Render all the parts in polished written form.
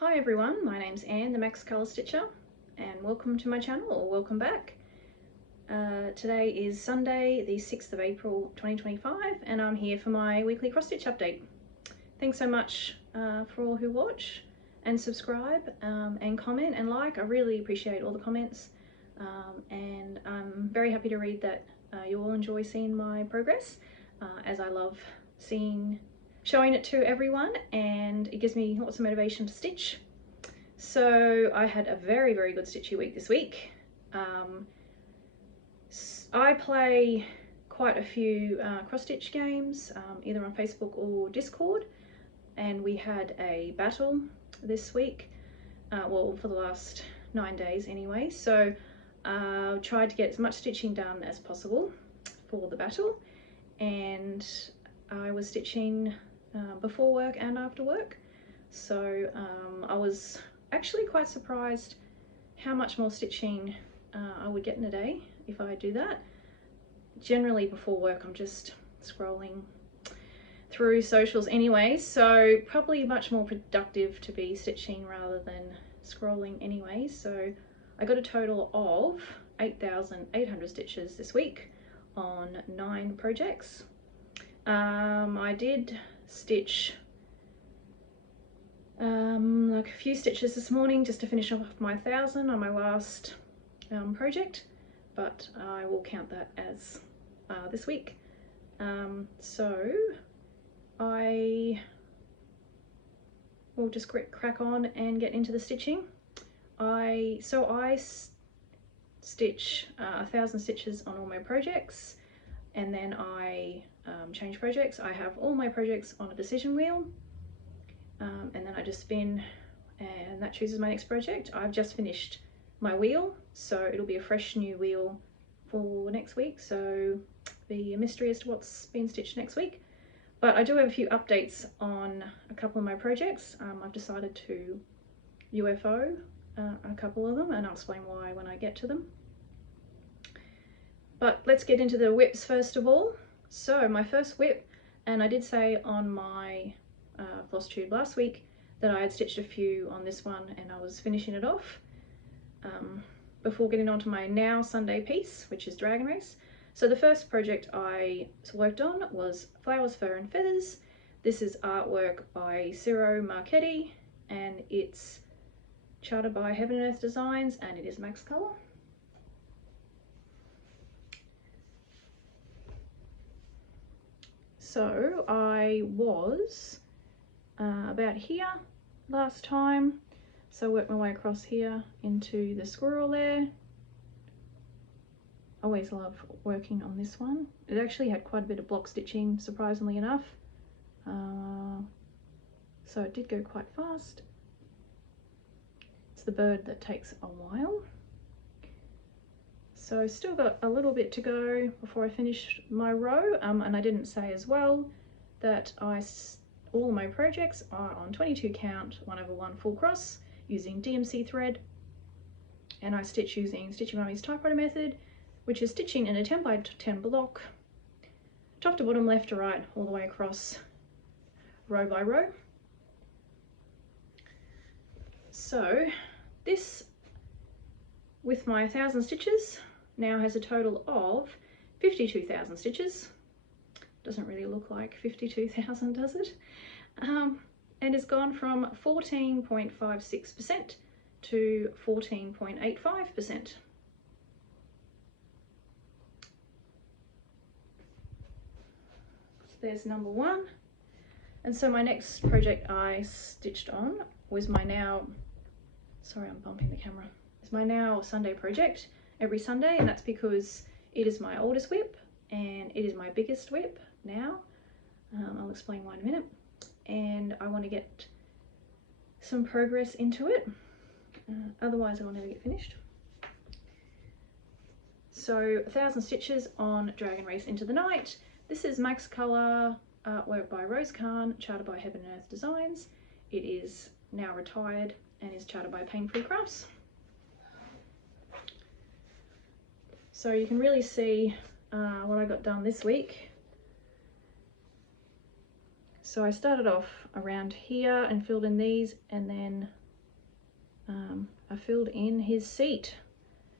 Hi everyone, my name's Anne, the Max Colour Stitcher, and welcome to my channel, or welcome back. Today is Sunday, the 6th of April 2025, and I'm here for my weekly cross stitch update. Thanks so much for all who watch and subscribe and comment and like. I really appreciate all the comments, and I'm very happy to read that you all enjoy seeing my progress, as I love showing it to everyone, and it gives me lots of motivation to stitch. So I had a very good stitchy week this week. I play quite a few cross stitch games, either on Facebook or Discord, and we had a battle this week, well, for the last 9 days anyway. So tried to get as much stitching done as possible for the battle, and I was stitching before work and after work. So I was actually quite surprised how much more stitching I would get in a day if I do that. Generally before work I'm just scrolling through socials anyway, so probably much more productive to be stitching rather than scrolling anyway. So I got a total of 8,800 stitches this week on 9 projects. I did stitch like a few stitches this morning just to finish off my 1,000 on my last project, but I will count that as this week. So I will just crack on and get into the stitching. I stitch 1,000 stitches on all my projects, and then I change projects. I have all my projects on a decision wheel, and then I just spin and that chooses my next project. I've just finished my wheel, so it'll be a fresh new wheel for next week, so be a mystery as to what's been stitched next week. But I do have a few updates on a couple of my projects. I've decided to UFO a couple of them, and I'll explain why when I get to them. But let's get into the whips first of all. So my first whip, and I did say on my Flosstube last week that I had stitched a few on this one and I was finishing it off before getting on to my now Sunday piece, which is Dragon Race. So the first project I worked on was Flowers, Fur and Feathers. This is artwork by Ciro Marchetti, and it's charted by Heaven and Earth Designs, and it is Max Colour. So I was about here last time, so I worked my way across here into the squirrel there. Always love working on this one. It actually had quite a bit of block stitching, surprisingly enough, so it did go quite fast. It's the bird that takes a while. So still got a little bit to go before I finish my row, and I didn't say as well that all my projects are on 22 count 1/1 full cross using DMC thread, and I stitch using Stitchy Mummy's typewriter method, which is stitching in a 10 by 10 block, top to bottom, left to right, all the way across, row by row. So this, with my 1,000 stitches, now has a total of 52,000 stitches. Doesn't really look like 52,000, does it? And it's gone from 14.56% to 14.85%. So there's number 1. And so my next project I stitched on was my now, sorry I'm bumping the camera, it's my now Sunday project every Sunday, and that's because it is my oldest whip and it is my biggest whip now. I'll explain why in a minute, and I want to get some progress into it, otherwise I will never get finished. So 1,000 stitches on Dragon Race Into the Night. This is Max Colour, artwork by Rose Khan, charted by Heaven and Earth Designs. It is now retired and is charted by Pain Free Crafts. So you can really see what I got done this week. So I started off around here and filled in these, and then I filled in his seat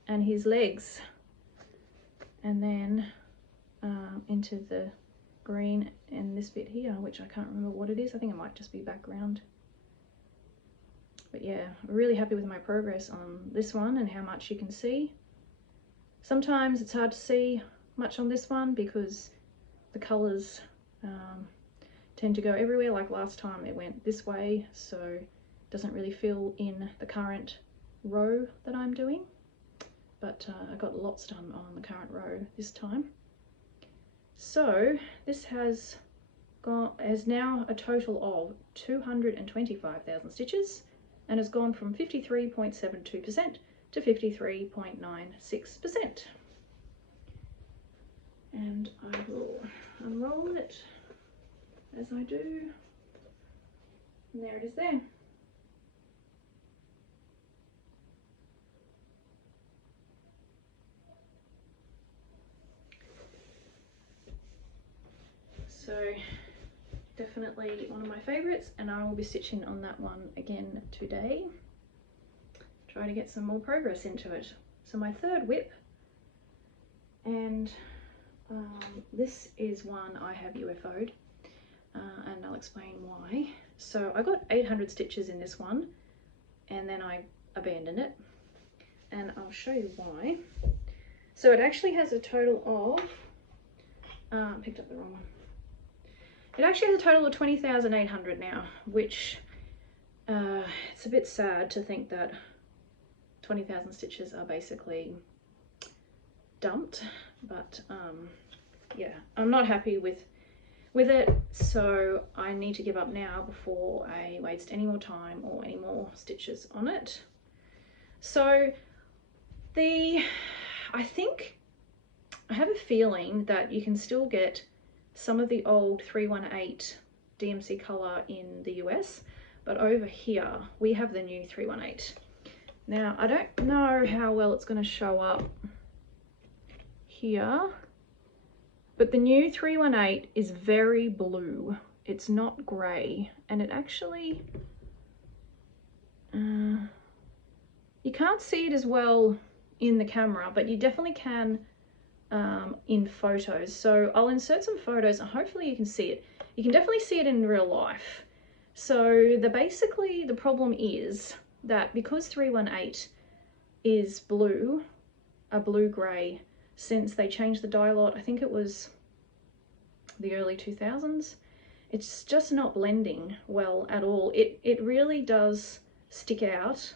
and his legs, and then into the green and this bit here, which I can't remember what it is. I think it might just be background. But yeah, I'm really happy with my progress on this one and how much you can see. Sometimes it's hard to see much on this one because the colours tend to go everywhere. Like last time it went this way, so it doesn't really fill in the current row that I'm doing. But I got lots done on the current row this time. So this has now a total of 225,000 stitches and has gone from 53.72% to 53.96%. And I will unroll it as I do. And there it is there. So definitely one of my favourites, and I will be stitching on that one again today. Try to get some more progress into it. So my third whip, and this is one I have UFO'd, and I'll explain why. So I got 800 stitches in this one, and then I abandoned it, and I'll show you why. So it actually has a total of, picked up the wrong one. It actually has a total of 20,800 now, which it's a bit sad to think that 20,000 stitches are basically dumped, but yeah, I'm not happy with it, so I need to give up now before I waste any more time or any more stitches on it. So I have a feeling that you can still get some of the old 318 DMC colour in the US, but over here we have the new 318. Now I don't know how well it's going to show up here, but the new 318 is very blue. It's not grey, and it actually, you can't see it as well in the camera, but you definitely can in photos. So I'll insert some photos and hopefully you can see it. You can definitely see it in real life. So basically the problem is that because 318 is blue, a blue-grey, since they changed the dye lot, I think it was the early 2000s, it's just not blending well at all. It really does stick out,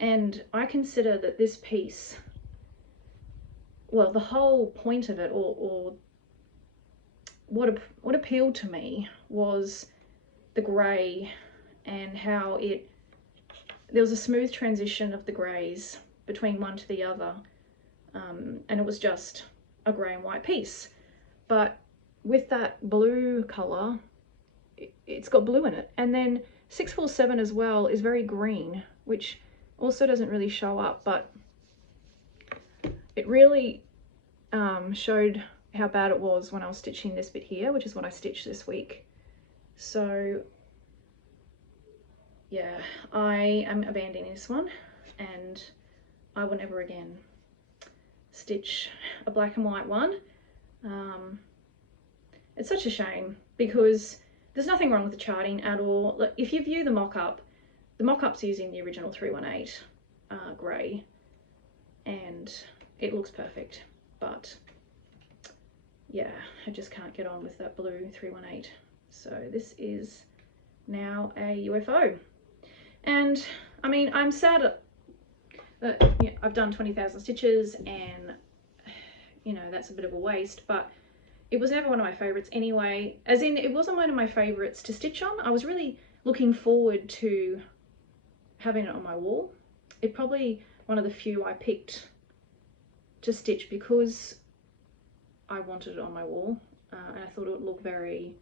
and I consider that this piece, well, the whole point of it, or what appealed to me, was the grey and how there was a smooth transition of the greys between one to the other, and it was just a grey and white piece. But with that blue colour, it's got blue in it, and then 647 as well is very green, which also doesn't really show up, but it really showed how bad it was when I was stitching this bit here, which is what I stitched this week. So yeah, I am abandoning this one, and I will never again stitch a black and white one. It's such a shame because there's nothing wrong with the charting at all. Like, if you view the mock-up, the mock-up's using the original 318 grey, and it looks perfect, but yeah, I just can't get on with that blue 318. So this is now a UFO, and I mean, I'm sad that I've done 20,000 stitches, and you know, that's a bit of a waste, but it was never one of my favorites anyway. As in, it wasn't one of my favorites to stitch on. I was really looking forward to having it on my wall. It's probably one of the few I picked to stitch because I wanted it on my wall, and I thought it would look very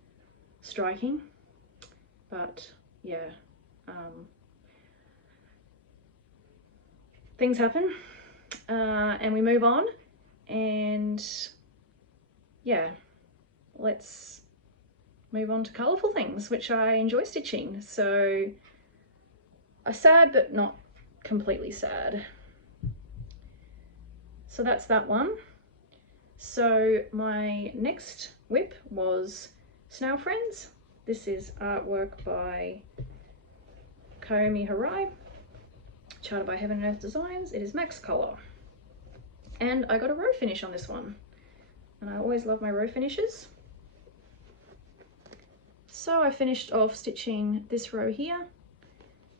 striking. But yeah, things happen, and we move on, and yeah, let's move on to colourful things, which I enjoy stitching. So sad but not completely sad. So that's that one. So my next whip was Snail Friends. This is artwork by Kayomi Harai, charted by Heaven and Earth Designs. It is max color. And I got a row finish on this one. And I always love my row finishes. So I finished off stitching this row here,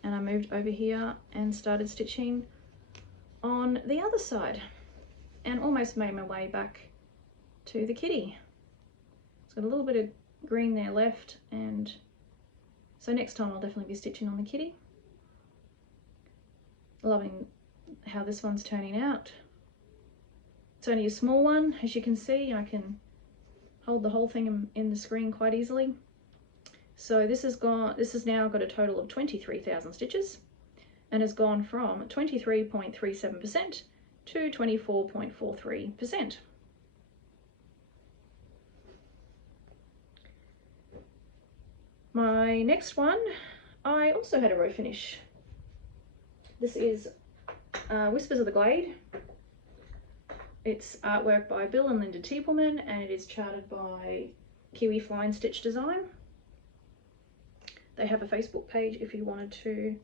and I moved over here and started stitching on the other side, and almost made my way back to the kitty. It's got a little bit of green there left, and so next time I'll definitely be stitching on the kitty. Loving how this one's turning out. It's only a small one, as you can see. I can hold the whole thing in the screen quite easily. So this has now got a total of 23,000 stitches, and has gone from 23.37% to 24.43%. My next one, I also had a row finish. This is Whispers of the Glade. It's artwork by Bill and Linda Tiepelman, and it is charted by Kiwi Flying Stitch Design. They have a Facebook page if you wanted to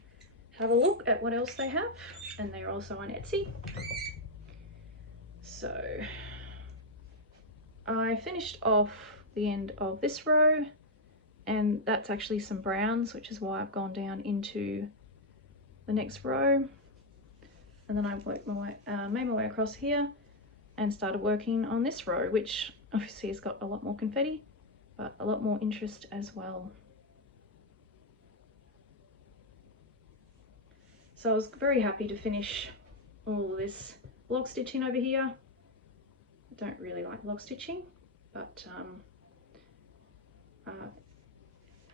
have a look at what else they have, and they're also on Etsy. So I finished off the end of this row, and that's actually some browns, which is why I've gone down into the next row. And then I worked my way, made my way across here and started working on this row, which obviously has got a lot more confetti, but a lot more interest as well. So I was very happy to finish all of this log stitching over here. I don't really like log stitching, but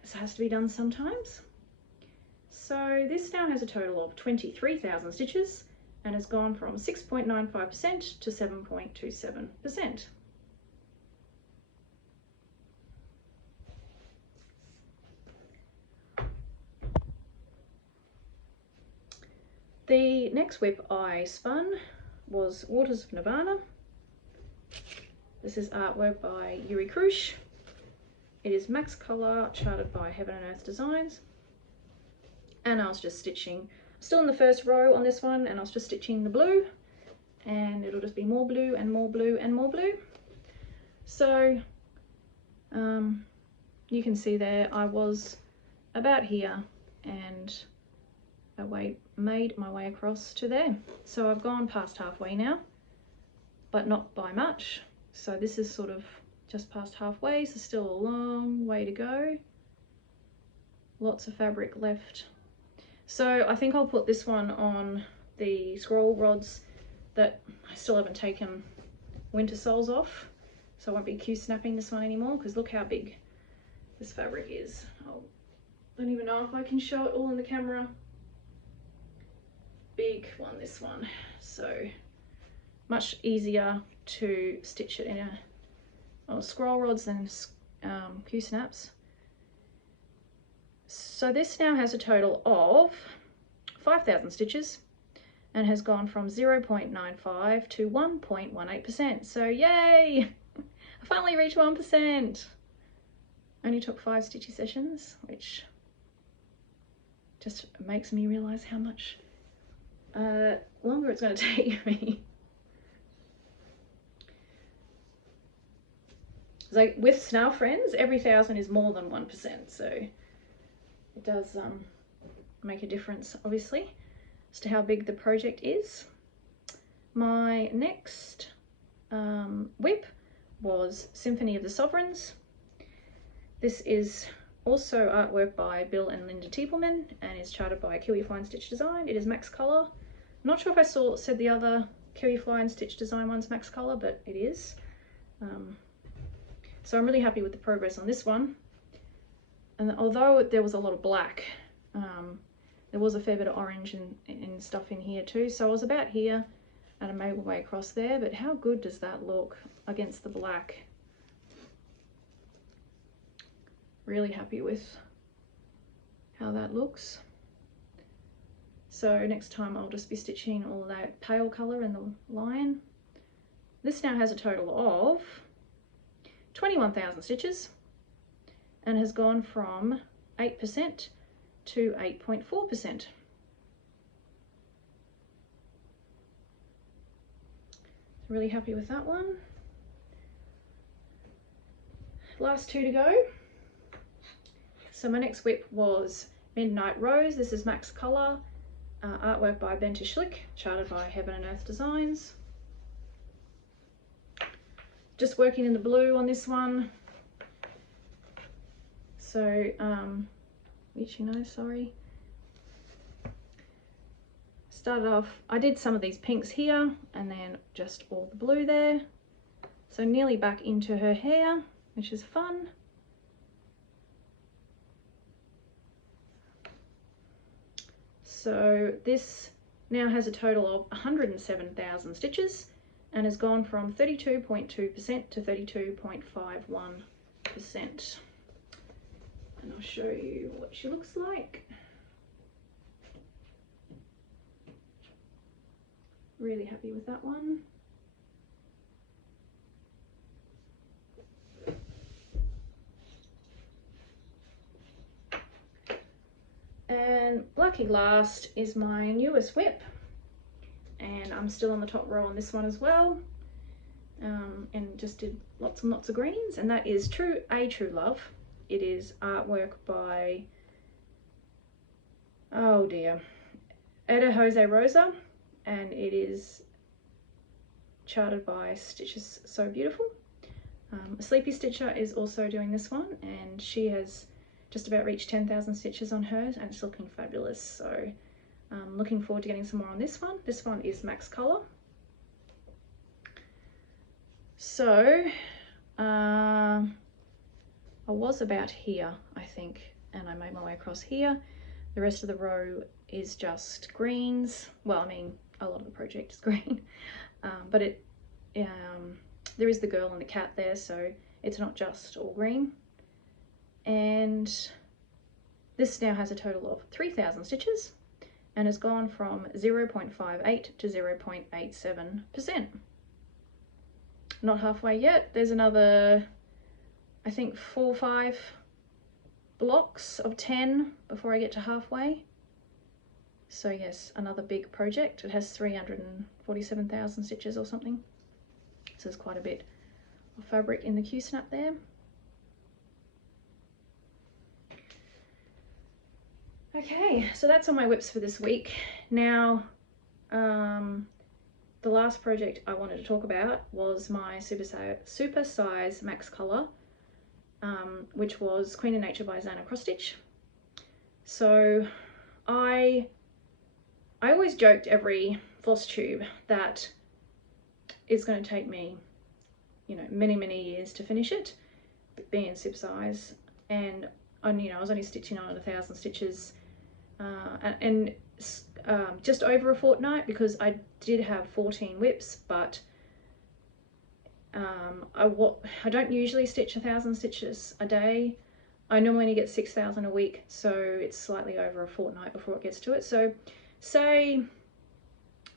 this has to be done sometimes. So this now has a total of 23,000 stitches and has gone from 6.95% to 7.27%. The next whip I spun was Waters of Nirvana. This is artwork by Yuri Khrushch. It is max color, charted by Heaven and Earth Designs. And I was just stitching, still in the first row on this one, and I was just stitching the blue, and it'll just be more blue and more blue and more blue. So you can see there I was about here, and I made my way across to there. So I've gone past halfway now, but not by much. So this is sort of just past halfway, so still a long way to go. Lots of fabric left. So I think I'll put this one on the scroll rods that I still haven't taken winter soles off. So I won't be Q-snapping this one anymore, because look how big this fabric is. I don't even know if I can show it all in the camera. Big one, this one. So much easier to stitch it in scroll rods than Q-snaps. So this now has a total of 5,000 stitches and has gone from 0.95 to 1.18%. So yay! I finally reached 1%. Only took 5 stitchy sessions, which just makes me realize how much longer it's going to take me. Like with Snail Friends, every 1,000 is more than 1%, so it does make a difference, obviously, as to how big the project is. My next whip was Symphony of the Sovereigns. This is also artwork by Bill and Linda Tiepelman and is charted by Kiwi Flying Stitch Design. It is max color. I'm not sure if I said the other Kiwi Flying Stitch Design one's max color, but it is. So I'm really happy with the progress on this one. And although there was a lot of black, there was a fair bit of orange and stuff in here too. So I was about here and I made my way across there, but how good does that look against the black? Really happy with how that looks. So next time I'll just be stitching all that pale colour in the lion. This now has a total of 21,000 stitches and has gone from 8% to 8.4%. Really happy with that one. Last two to go. So my next whip was Midnight Rose. This is Max Colour, artwork by Bente Schlick, charted by Heaven and Earth Designs. Just working in the blue on this one. So, sorry. Started off, I did some of these pinks here and then just all the blue there. So nearly back into her hair, which is fun. So this now has a total of 107,000 stitches and has gone from 32.2% to 32.51%. And I'll show you what she looks like. Really happy with that one. And Lucky Last is my newest whip, and I'm still on the top row on this one as well, and just did lots and lots of greens, and that is True Love. It is artwork by, oh dear, Eder Rosa, and it is charted by Stitchessewbeautiful. Sleepy Stitcher is also doing this one, and she has just about reached 10,000 stitches on hers, and it's looking fabulous. So looking forward to getting some more on this one. This one is Max Colour. So I was about here, I think, and I made my way across here. The rest of the row is just greens. Well, I mean, a lot of the project is green, but there is the girl and the cat there, so it's not just all green. And this now has a total of 3,000 stitches and has gone from 0.58 to 0.87%. Not halfway yet. There's another, I think, 4 or 5 blocks of 10 before I get to halfway. So yes, another big project. It has 347,000 stitches or something. So there's quite a bit of fabric in the Q-snap there. Okay, so that's all my whips for this week. Now, the last project I wanted to talk about was my super size Max Colour, which was Queen of Nature by Zana Cross Stitch. So I always joked every Flosstube that it's going to take me, you know, many years to finish it, being super size, and you know, I was only stitching on 1,000 stitches. And just over a fortnight, because I did have 14 whips, but I don't usually stitch 1,000 stitches a day. I normally only get 6,000 a week, so it's slightly over a fortnight before it gets to it. So say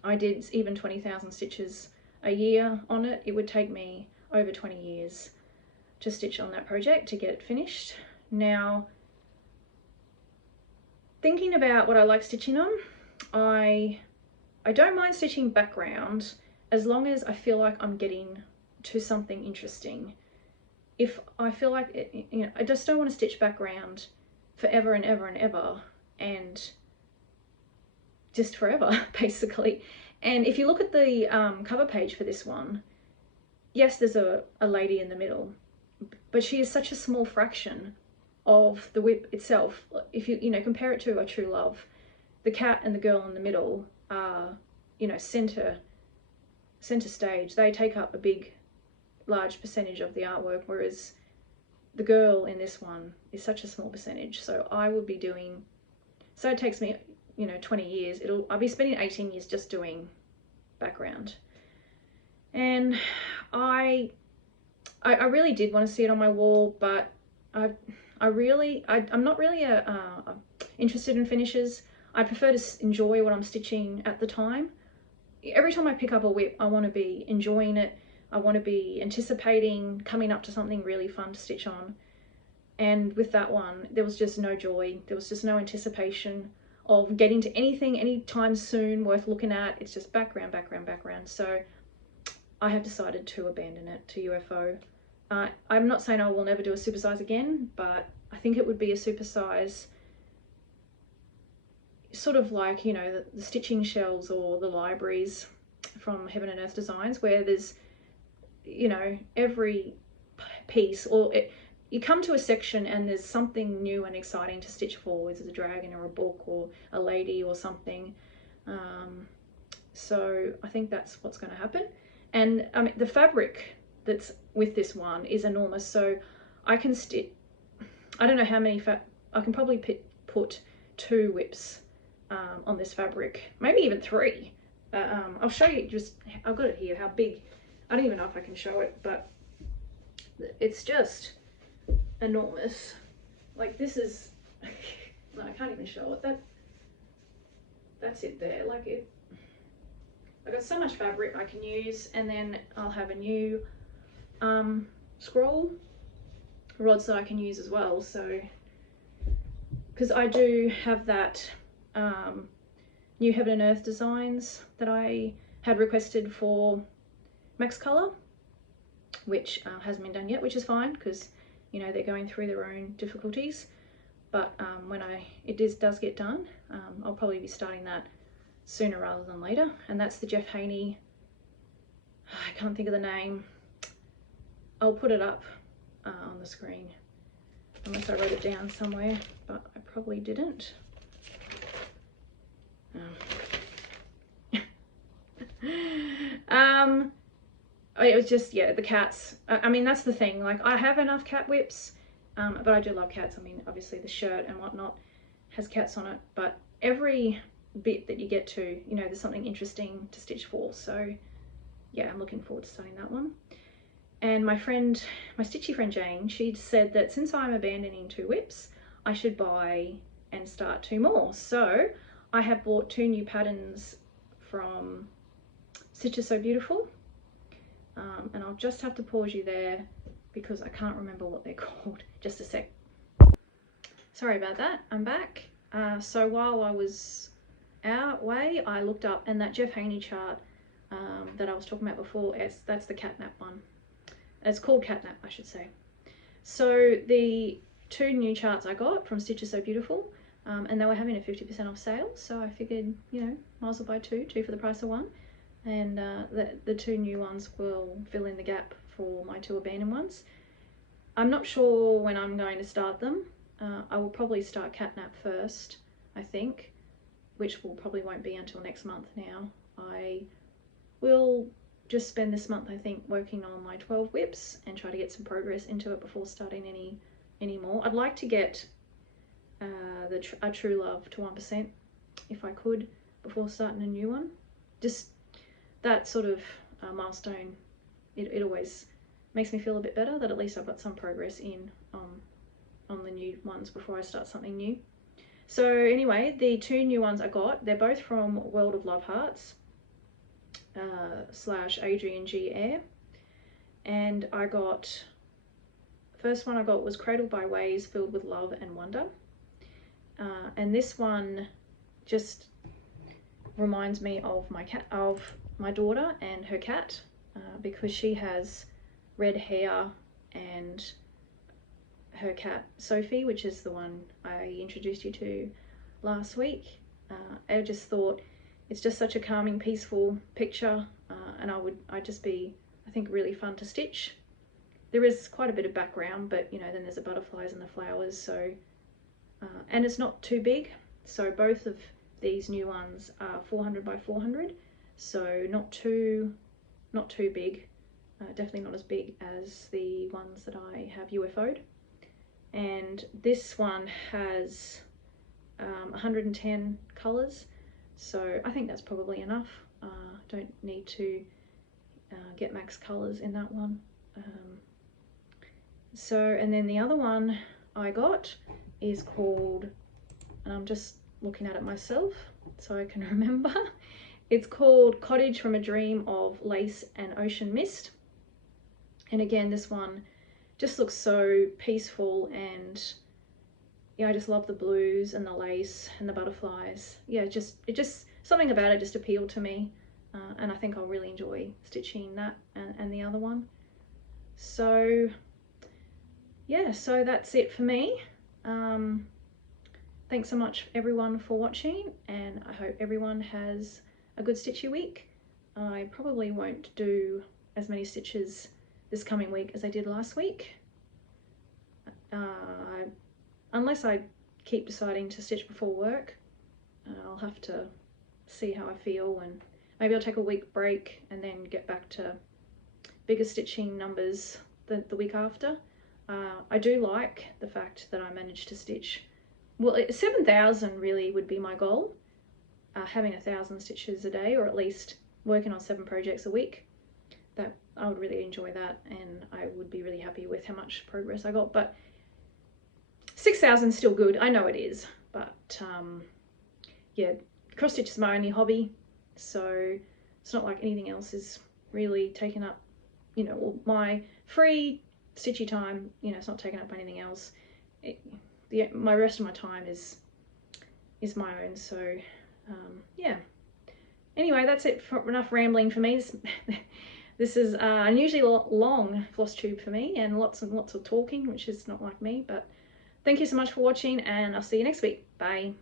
I did even 20,000 stitches a year on it, it would take me over 20 years to stitch on that project to get it finished. Now, thinking about what I like stitching on, I don't mind stitching background as long as I feel like I'm getting to something interesting. If I feel like it, you know, I just don't want to stitch background forever and ever and ever, and just forever basically. And if you look at the cover page for this one, yes, there's a lady in the middle, but she is such a small fraction of the whip itself. If you compare it to a True Love, the cat and the girl in the middle are, you know, center stage. They take up a large percentage of the artwork, whereas the girl in this one is such a small percentage. So I would be doing, so it takes me, you know, 20 years. I'll be spending 18 years just doing background. And I really did want to see it on my wall, but I'm not really interested in finishes. I prefer to enjoy what I'm stitching at the time. Every time I pick up a whip, I want to be enjoying it. I want to be anticipating coming up to something really fun to stitch on. And with that one, there was just no joy. There was just no anticipation of getting to anything anytime soon worth looking at. It's just background, background, background. So I have decided to abandon it, to UFO. I'm not saying I will never do a supersize again, but I think it would be a supersize sort of like, you know, the stitching shells or the libraries from Heaven and Earth Designs, where there's, you know, every piece, or you come to a section and there's something new and exciting to stitch for, whether it's a dragon or a book or a lady or something. So I think that's what's going to happen. And I mean, the fabric that's with this one is enormous, so I can stitch, I don't know how many, I can probably put 2 whips on this fabric, maybe even 3. I'll show you, just, I've got it here, how big. I don't even know if I can show it, but it's just enormous. Like, this is, no, I can't even show it. That's it there. Like, I've got so much fabric I can use, and then I'll have a new scroll rods that I can use as well. So, because I do have that new Heaven and Earth Designs that I had requested for Max Color, which hasn't been done yet, which is fine, because, you know, they're going through their own difficulties. But when it does get done, I'll probably be starting that sooner rather than later. And that's the Jeff Haney, I can't think of the name. I'll put it up on the screen, unless I wrote it down somewhere, but I probably didn't. It was just, yeah, the cats. I mean, that's the thing, like, I have enough cat whips, but I do love cats. I mean, obviously the shirt and whatnot has cats on it, but every bit that you get to, you know, there's something interesting to stitch for. So yeah, I'm looking forward to starting that one. And my stitchy friend Jane, she'd said that since I'm abandoning 2 whips, I should buy and start 2 more. So I have bought 2 new patterns from Stitchessewbeautiful. And I'll just have to pause you there because I can't remember what they're called. Just a sec. Sorry about that, I'm back. So while I was away, I looked up, and that Jeff Haney chart that I was talking about before, that's the catnap one. It's called catnap, I should say. So the 2 new charts I got from Stitchessewbeautiful, and they were having a 50% off sale, so I figured, you know, might as well buy 2 for the price of 1. And the 2 new ones will fill in the gap for my 2 abandoned ones. I'm not sure when I'm going to start them. I will probably start catnap first, I think, which probably won't be until next month now. I will just spend this month, I think, working on my 12 whips and try to get some progress into it before starting any more. I'd like to get a True Love to 1% if I could before starting a new one. Just that sort of milestone, it always makes me feel a bit better that at least I've got some progress in on the new ones before I start something new. So anyway, the 2 new ones I got, they're both from World of Love Hearts / Adrian G. Air. And I got, first one I got was Cradled by Waves Filled with Love and Wonder. And this one just reminds me of my daughter and her cat, because she has red hair, and her cat Sophie, which is the one I introduced you to last week. I just thought it's just such a calming, peaceful picture, and I'd just be, I think, really fun to stitch. There is quite a bit of background, but you know, then there's the butterflies and the flowers, so and it's not too big. So both of these new ones are 400 by 400, so not too big, definitely not as big as the ones that I have UFO'd. And this one has 110 colours, so I think that's probably enough. Don't need to get max colours in that one. So, and then the other one I got is called, and I'm just looking at it myself so I can remember. It's called Cottage from a Dream of Lace and Ocean Mist. And again, this one just looks so peaceful, and yeah, I just love the blues and the lace and the butterflies. Yeah, it just something about it just appealed to me, and I think I'll really enjoy stitching that and the other one. So yeah, so that's it for me. Thanks so much everyone for watching, and I hope everyone has a good stitchy week. I probably won't do as many stitches this coming week as I did last week, unless I keep deciding to stitch before work. I'll have to see how I feel, and maybe I'll take a week break and then get back to bigger stitching numbers the week after. I do like the fact that I managed to stitch, well, 7,000 really would be my goal, having 1,000 stitches a day, or at least working on 7 projects a week. That I would really enjoy that, and I would be really happy with how much progress I got. But 6,000 is still good, I know it is, but yeah, cross stitch is my only hobby, so it's not like anything else is really taken up, you know, my free stitchy time, you know, it's not taken up by anything else. My rest of my time is my own. So yeah, anyway, that's it for enough rambling for me. This is unusually long Flosstube for me, and lots and lots of talking, which is not like me. But thank you so much for watching, and I'll see you next week. Bye.